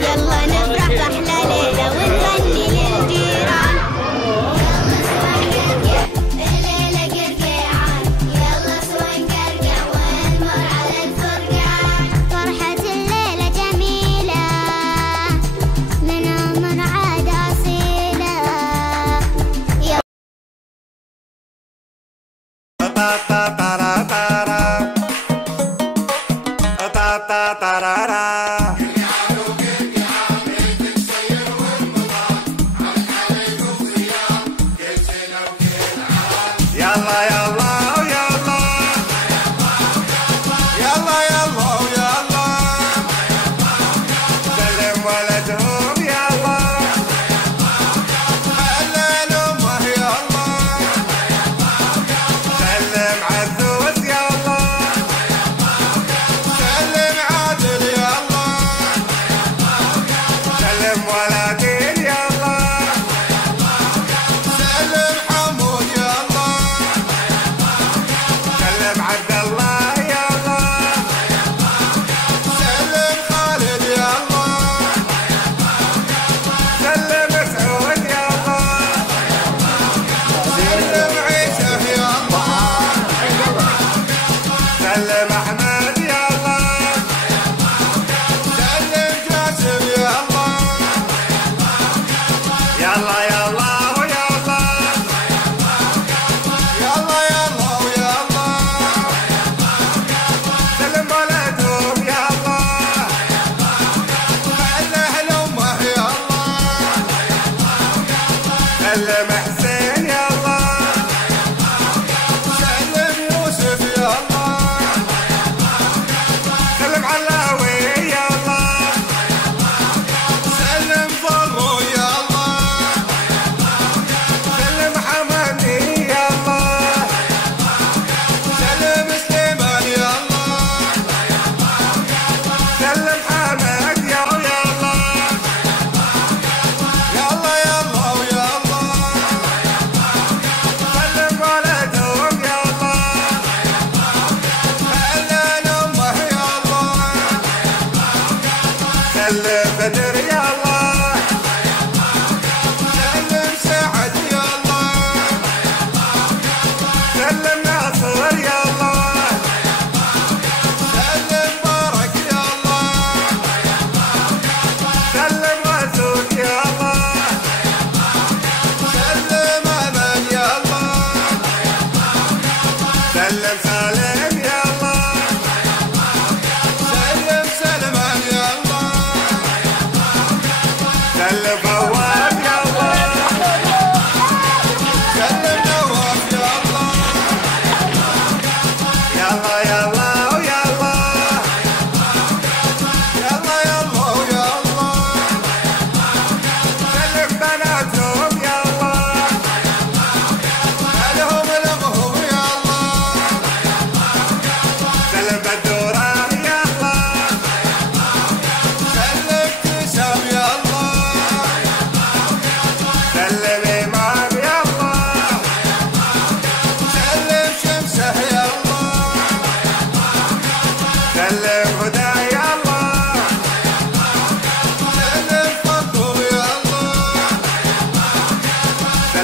يلا نفرح بأحلى ليلة ونغني للجيران. الليلة قرقيعان يلا سوي نقرقع ونمر على الفرقان. فرحة الليلة جميلة من عمر عاد أصيلة.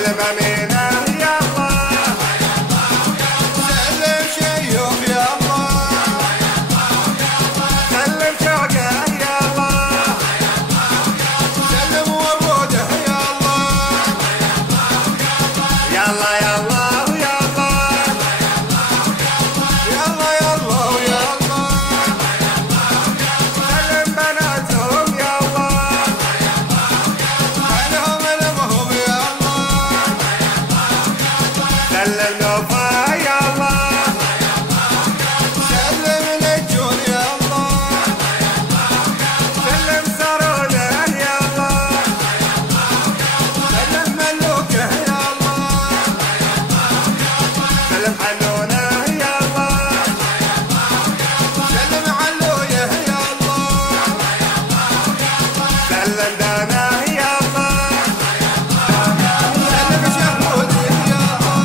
سلم أمينة يا الله، سلم شيوخ يا الله، سلم شوقه يا الله، سلم وروده يا الله، يلا يلا ويا الله، يلا يلا ويا الله، سلم بناتهم يا الله، عنهم لمهم يا الله، سلم نوفا يا الله، سلم نجون يا الله، سلم سرونه يا الله، سلم ملوكه يا الله، سلم حنونه يا الله، سلم علويه يا الله، سلم دانه يا الله، سلم شهوده يا الله،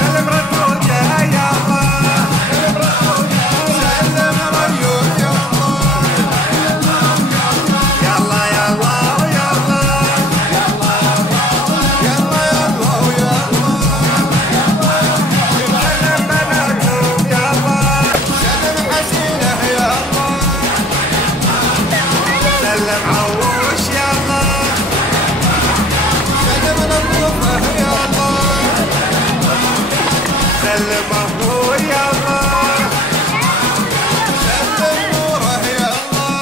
سلم ردوده يا الله، سلم ريوح يا الله، يلا يلا ويا الله، يلا يلا ويا الله، سلم بناتهم يا الله، سلم حسينه يا الله، سلم عوش يا الله، سلم نظفه يا الله، سلم مهور يا الله، سلم نوره يا الله،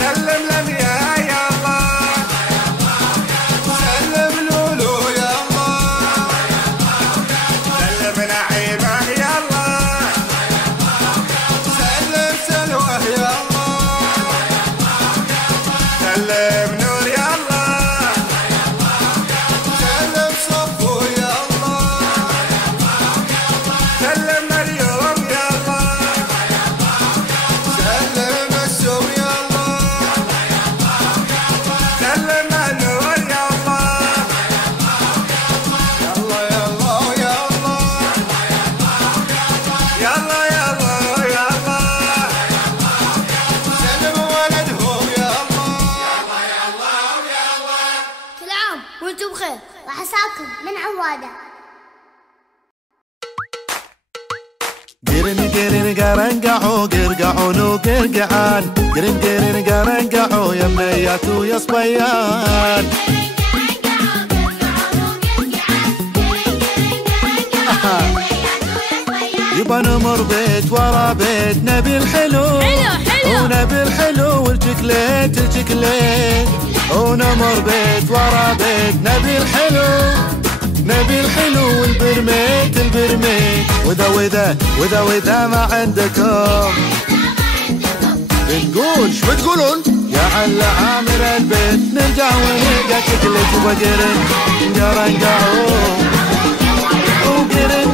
سلم لميا يا الله، سلم لولو يا الله، سلم نعيمه يا الله، سلم سلوه يا الله، سلم نور يا الله، سلم صفو يا الله، سلم مريم يا الله، سلم السوم يا الله، سلم النور يا الله، يلا يلا يا الله، يلا يلا يا الله، سلم ولدهم يا الله، كل عام وانتم بخير. وعساكم من عواده. قرن قرن قرنقعو قرقعون وقرقعان قرن قرن قرنقعو يا منيات ويا صبيان يبا نمر بيت ورا بيت نبي الحلو ونبي الحلو والجكليت الجكليت ونمر بيت ورا بيت نبي الحلو نبي الحلو والبرميت البرميت وذا وذا ما عندكم بنقول شو بتقولون يا عل عامر البيت نرجع ونلقى كتلة وقرن قرنقعو وقرن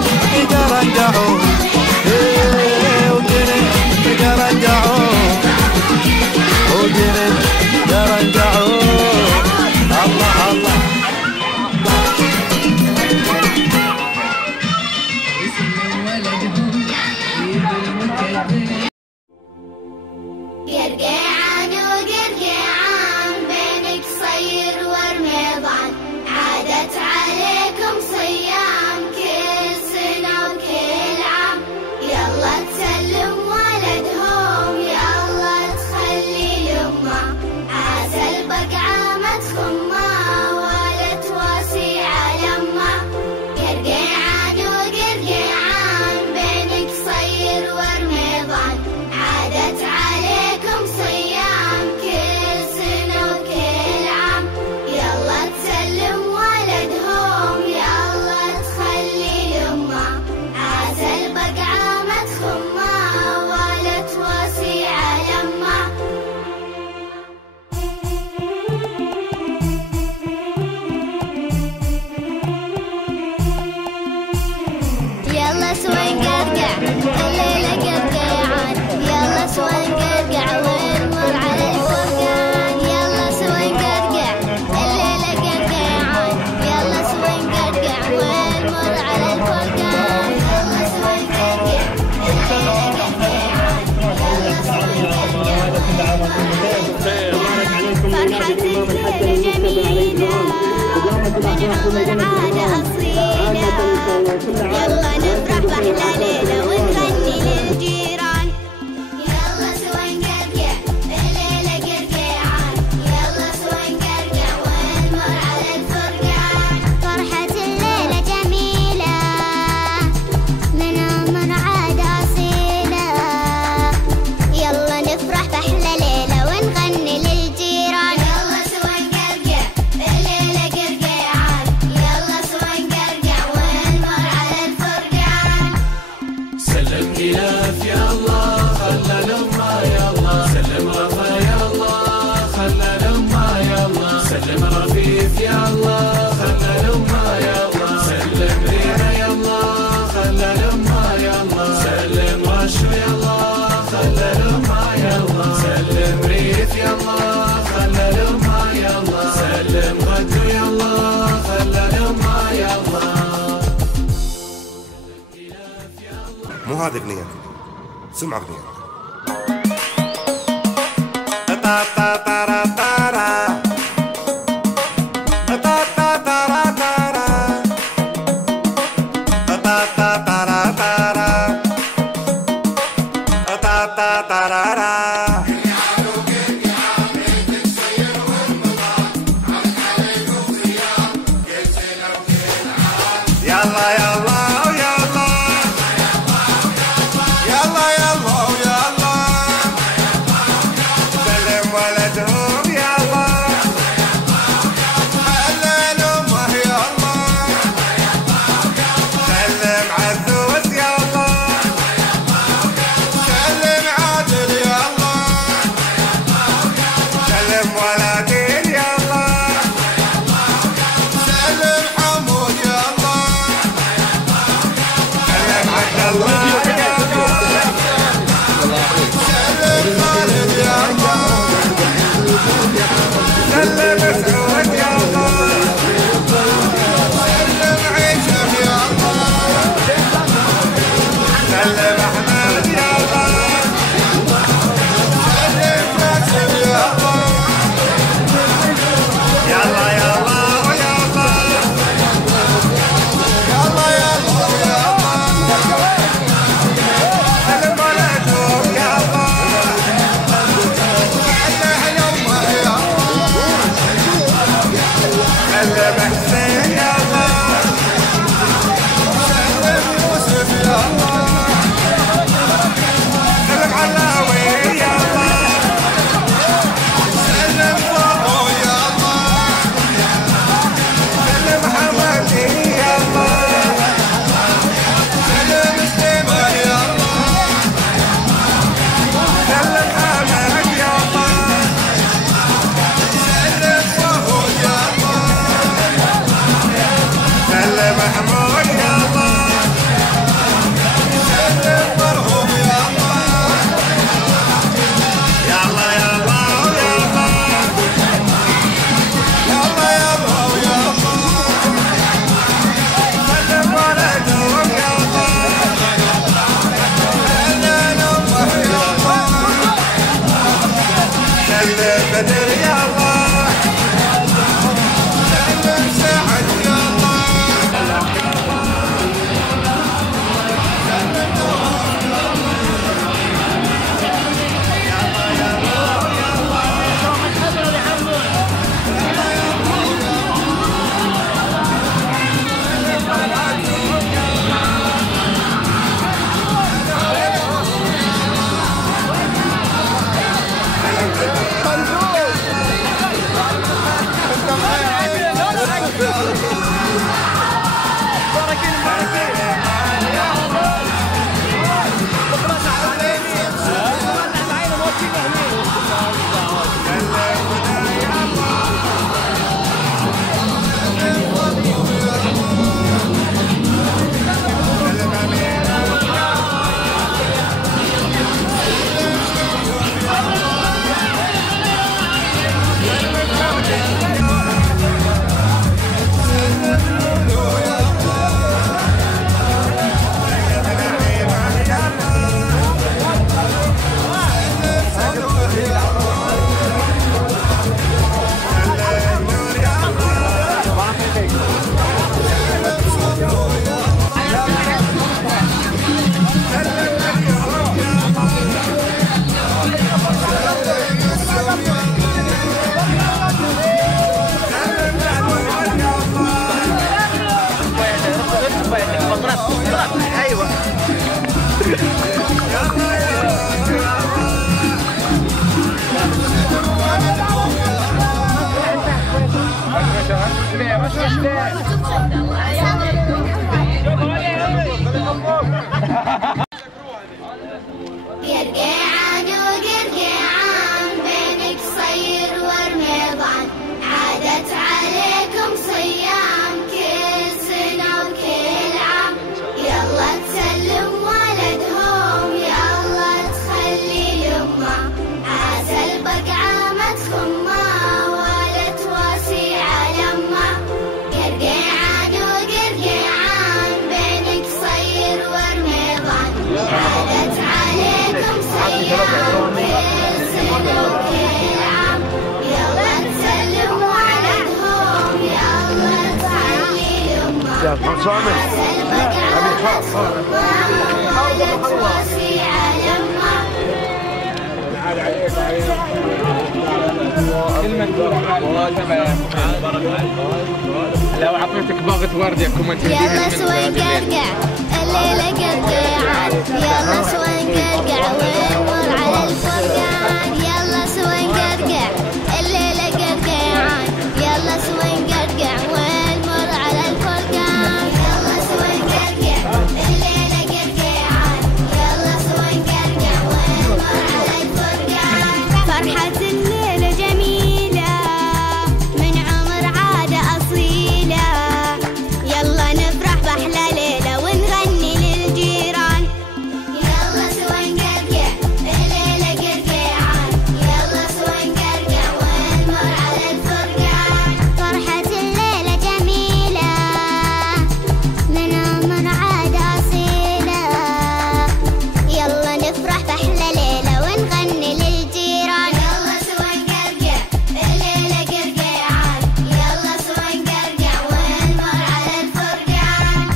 قرنقعو وقرن قرنقعو وقرن قرنقعو الله الله قرقعان وقرقعان بينك صير ورميضان، عادت عليكم صيام كل سنة وكل عام. الليلة جميلة منهم العادة أصيلة يلا نفرح بأحلى ليلة ونغني للجيران يلا سوا نقرقع الليلة قرقعان يلا سوا نقرقع ونمر على الفرقان فرحة الليلة جميلة منهم العادة أصيلة يلا نفرح بأحلى ليلة ونغني للجيران يلا سوا نقرقع الليلة قرقعان يلا سوا نقرقع ونمر على الفرقان سلم إلاف يا الله خلى لما يا الله سلم رفا يا الله خلى لما يا الله سلم رفيف يا الله خلى لما يا الله سلم رينا يا الله خلى لما يا الله سلم رشو يا الله خلى لما يا الله سلم ريف يا الله خلى لما يا الله سلم غدو يا الله خلى لما يا الله مو هذه اغنية سمع اغنية يلا يلا ويلا يلا يلا ويلا سلم ولدهم يلا هلل امه يلا سلم عزوز يلا سلم عادل يلا سلم ولدين يلا سلم حمود يلا سلم عبد الله يلا سلم خالد يلا سلم مسعود يلا سلم عيشة يلا سلم أحمد يلا سلم ناصر يلا يلا يلا ويلا يلا يلا ويلا سلم ولدهم يلا سلم يومه يلا قرقيعان وقرقيعان بينك صير ورميضان عادت عليكم صيام كل سنة وكل عام يلا تسلم ولدهم يلا تخلي يمه عسى البقعة ما تخمه ولا تواسي على امه قرقيعان وقرقيعان بينك صير ورميضان عادت عليكم صيام كل سنة وكل عام يلا تسلم ولدهم يلا تخلي يمه عسى البقعة ما تخمه ولا تواسي على امه لو اعطيتك باغة وردة كومنت يلا سوي نقرقع الليلة قرقيعان يلا سوي نقرقع ونمر على الفرقان يلا سوي نقرقع الليلة قرقيعان يلا سوي نقرقع ونمر على الفرقان يلا سوي نقرقع الليلة قرقيعان يلا سوي نقرقع ونمر على الفرقان فرحة الليلة جميلة من عمر عادة أصيلة يلا نفرح بأحلى ليلة ونغني للجيران يلا سوي نقرقع الليلة قرقيعان يلا سوي نقرقع ونمر على الفرقان فرحة الليلة جميلة من عمر عادة أصيلة يلا نفرح بأحلى ليلة ونغني للجيران يلا سوي نقرقع الليلة قرقيعان يلا سوي نقرقع ونمر على الفرقان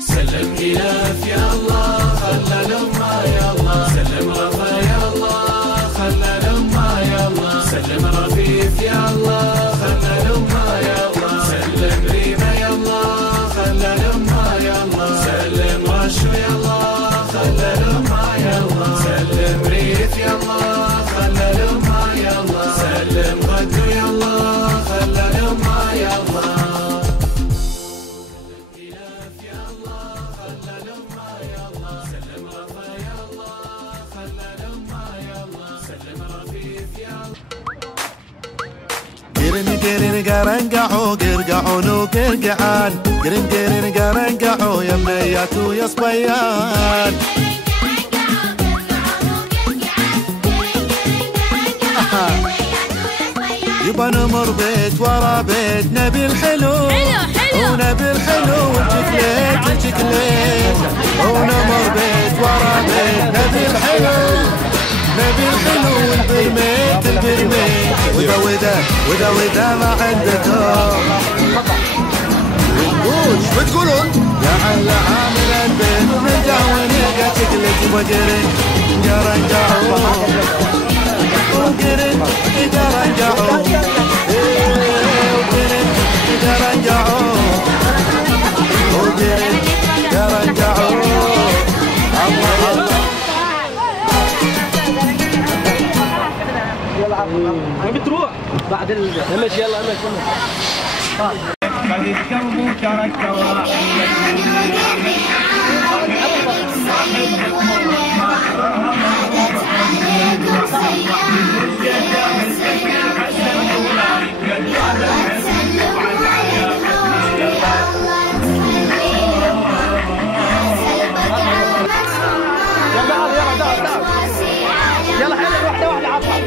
سلم إلاف يا الله خلى لما يا الله سلم رفا يا الله خلى لما يا الله سلم رفيف يا الله خلى لما يا الله سلم ريمة يا الله خلى لما يا الله سلم رشو يا الله خلى لما يا الله سلم ريف يا الله خلى لما يا الله سلم غدو يا الله خلى لما يا الله قرن قرن قرنقعوا قرقعون وقرقعان قرن قرن قرنقعوا يا بنيات ويا صبيان يبا نمر بيت ورا بيت نبي الحلو ونبي الحلو والجكليت الجكليت ونمر بيت ورا بيت نبي الحلو نبي الحلو والبرميت البرميت وذا وذا وذا وذا ما عندكم وش بتقولون يا عل عامل البيت ونرجع ونلقى جكليت وقرن قرنقعوا وقرن قرنقعوا وقرن قرنقعوا وقرن قرنقعوا الله الله بتروح بعد همش يلا همش يلا حلو واحدة واحدة عطها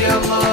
يا الله